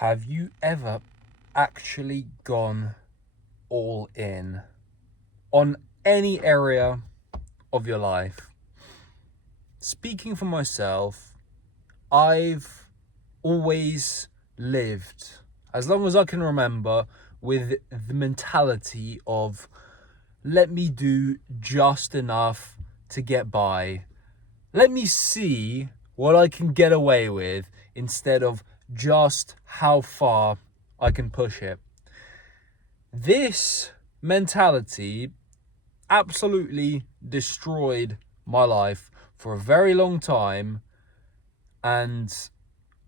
Have you ever actually gone all in on any area of your life? Speaking for myself, I've always lived, as long as I can remember, with the mentality of let me do just enough to get by. Let me see what I can get away with instead of just how far I can push it. This mentality absolutely destroyed my life for a very long time, and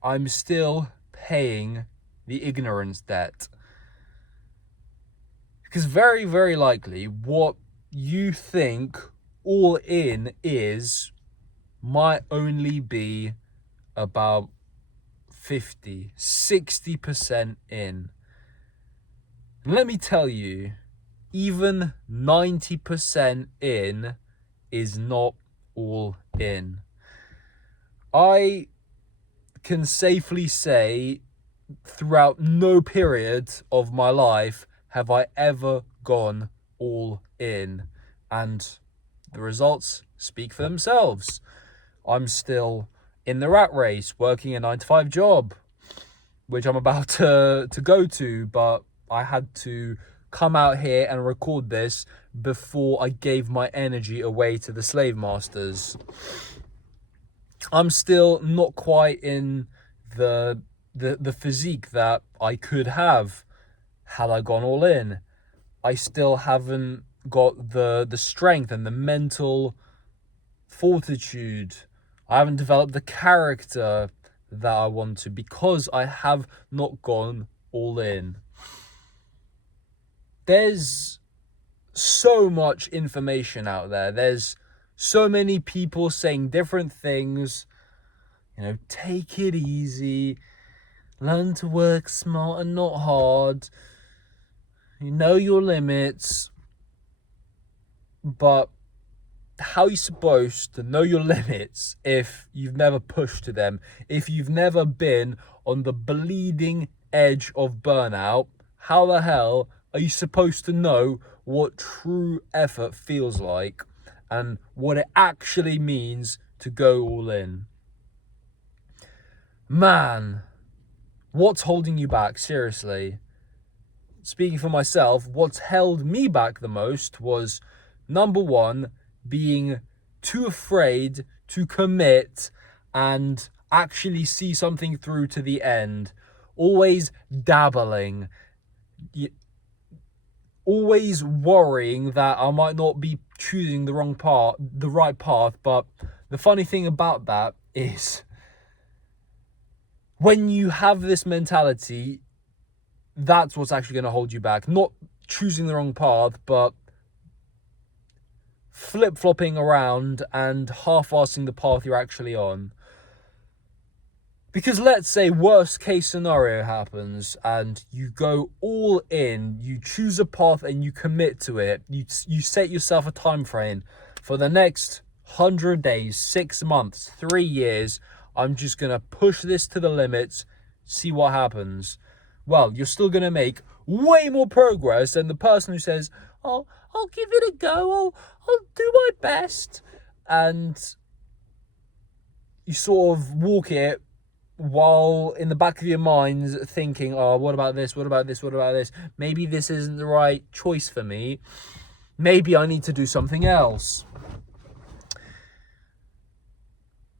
I'm still paying the ignorance debt. Because very, very likely what you think all in is might only be about 50, 60% in. And let me tell you, even 90% in is not all in. I can safely say throughout no period of my life have I ever gone all in. And the results speak for themselves. I'm still in the rat race, working a 9-to-5 job, which I'm about to go to, but I had to come out here and record this before I gave my energy away to the slave masters. I'm still not quite in the physique that I could have had I gone all in. I still haven't got the strength and the mental fortitude. I haven't developed the character that I want to because I have not gone all in. There's so much information out there. There's so many people saying different things. Take it easy. Learn to work smart and not hard. You know your limits. But how are you supposed to know your limits if you've never pushed to them? If you've never been on the bleeding edge of burnout, how the hell are you supposed to know what true effort feels like and what it actually means to go all in? Man, what's holding you back? Seriously. Speaking for myself, what's held me back the most was, number one, being too afraid to commit and actually see something through to the end. Always dabbling. Always worrying that I might not be choosing the right path. But the funny thing about that is, when you have this mentality, that's what's actually going to hold you back. Not choosing the wrong path, but flip-flopping around and half-assing the path you're actually on. Because let's say worst case scenario happens and you go all in, you choose a path and you commit to it. You set yourself a time frame for the next 100 days, 6 months, 3 years. I'm just going to push this to the limits, see what happens. Well, you're still going to make way more progress than the person who says, "Oh, I'll give it a go, I'll do my best." And you sort of walk it while in the back of your mind thinking, "Oh, what about this? What about this? What about this? Maybe this isn't the right choice for me. Maybe I need to do something else."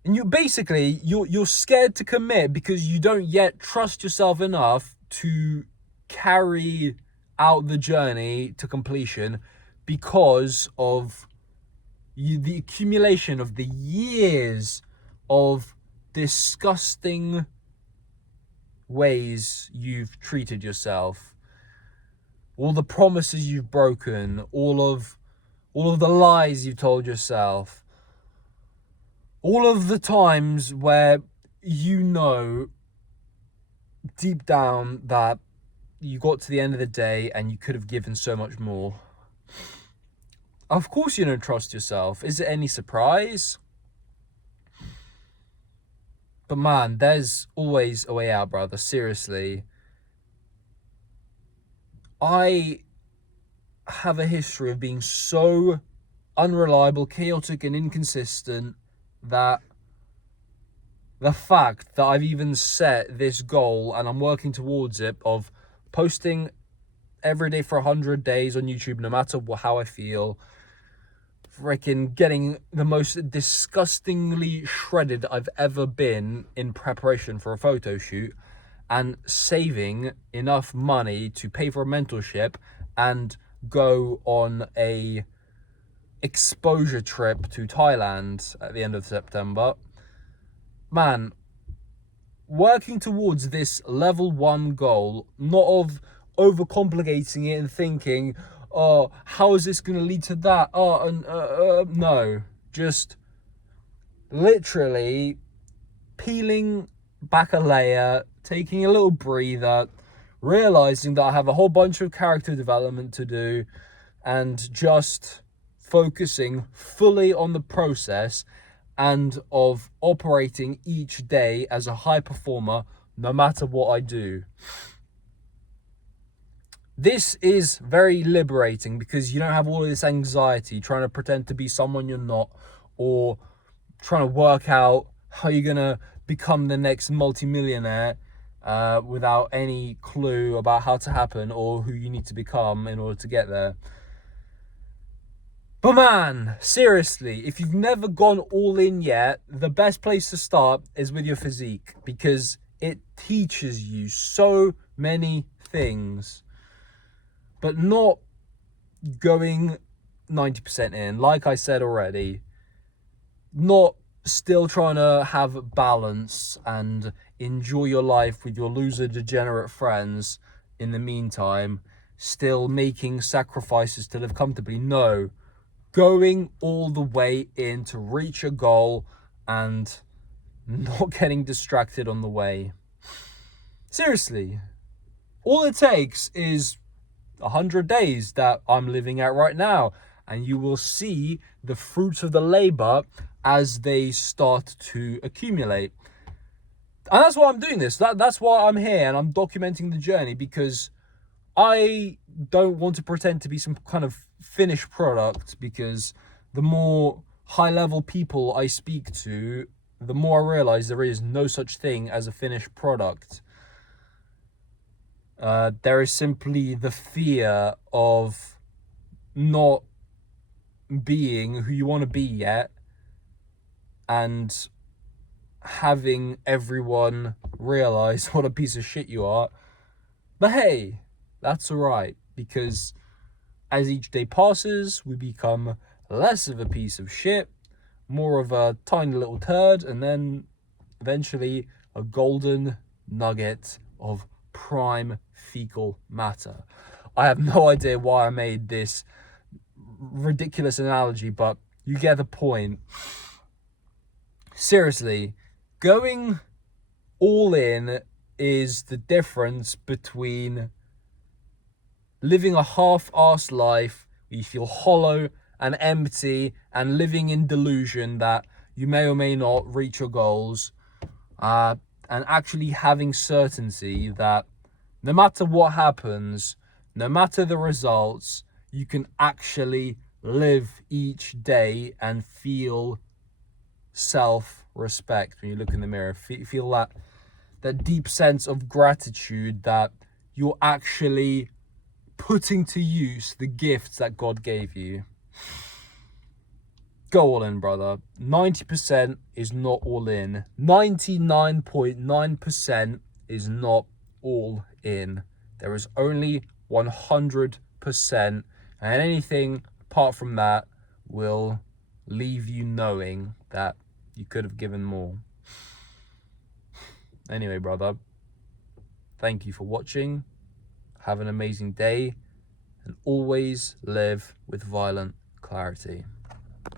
And you're scared to commit because you don't yet trust yourself enough to carry out the journey to completion because of the accumulation of the years of disgusting ways you've treated yourself, all the promises you've broken, all of the lies you've told yourself, all of the times where deep down that you got to the end of the day and you could have given so much more. Of course you don't trust yourself. Is it any surprise? But man, there's always a way out, brother. Seriously. I have a history of being so unreliable, chaotic, and inconsistent that the fact that I've even set this goal and I'm working towards it of posting every day for 100 days on YouTube, no matter how I feel, freaking getting the most disgustingly shredded I've ever been in preparation for a photo shoot, and saving enough money to pay for a mentorship and go on a exposure trip to Thailand at the end of September. Man, working towards this level 1 goal, not of overcomplicating it and thinking, oh, how is this going to lead to that? Oh, and no, just literally peeling back a layer, taking a little breather, realizing that I have a whole bunch of character development to do, and just focusing fully on the process and of operating each day as a high performer, no matter what I do. This is very liberating because you don't have all of this anxiety trying to pretend to be someone you're not, or trying to work out how you're going to become the next multimillionaire without any clue about how to happen or who you need to become in order to get there. But man, seriously, if you've never gone all in yet, the best place to start is with your physique, because it teaches you so many things. But not going 90% in, like I said already. Not still trying to have balance and enjoy your life with your loser degenerate friends in the meantime, still making sacrifices to live comfortably. No. Going all the way in to reach a goal and not getting distracted on the way. Seriously, all it takes is 100 days that I'm living at right now, and you will see the fruits of the labor as they start to accumulate. And that's why I'm doing this. That's why I'm here and I'm documenting the journey, because I don't want to pretend to be some kind of finished product, because the more high-level people I speak to, the more I realize there is no such thing as a finished product. There is simply the fear of not being who you want to be yet, and having everyone realize what a piece of shit you are. But hey, that's alright, because as each day passes, we become less of a piece of shit, more of a tiny little turd, and then eventually a golden nugget of prime fecal matter. I have no idea why I made this ridiculous analogy, but you get the point. Seriously, going all in is the difference between living a half-assed life where you feel hollow and empty and living in delusion that you may or may not reach your goals, and actually having certainty that no matter what happens, no matter the results, you can actually live each day and feel self-respect when you look in the mirror. Feel that deep sense of gratitude that you're actually putting to use the gifts that God gave you. Go all in, brother. 90% is not all in. 99.9% is not all in. There is only 100%, and anything apart from that will leave you knowing that you could have given more. Anyway, brother, thank you for watching. Have an amazing day, and always live with violent clarity.